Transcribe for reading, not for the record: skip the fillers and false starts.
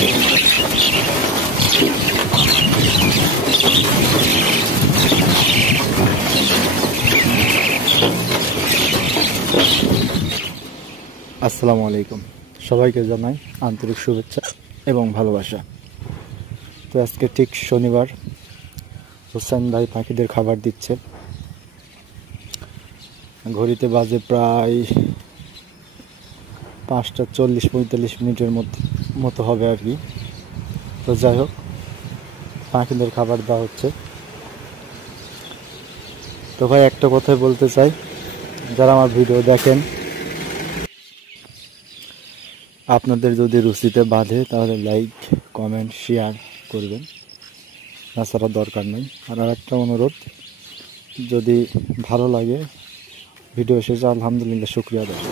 আসসালামু আলাইকুম, সবাইকে জানাই আন্তরিক শুভেচ্ছা এবং ভালোবাসা। তো আজকে ঠিক শনিবার, হোসেন ভাই পাখিদের খাবার দিচ্ছে। ঘড়িতে বাজে প্রায় 5:40-45 মতো হবে আর কি। তো যাই হোক, পাখিদের খাবার দেওয়া হচ্ছে। তো ভাই একটা কথাই বলতে চাই, যারা আমার ভিডিও দেখেন, আপনাদের যদি রুচিতে বাঁধে তাহলে লাইক, কমেন্ট, শেয়ার করবেন, তাছাড়া দরকার নেই। আর একটা অনুরোধ, যদি ভালো লাগে ভিডিও শেষে আলহামদুলিল্লাহ শুকরিয়া দেবেন।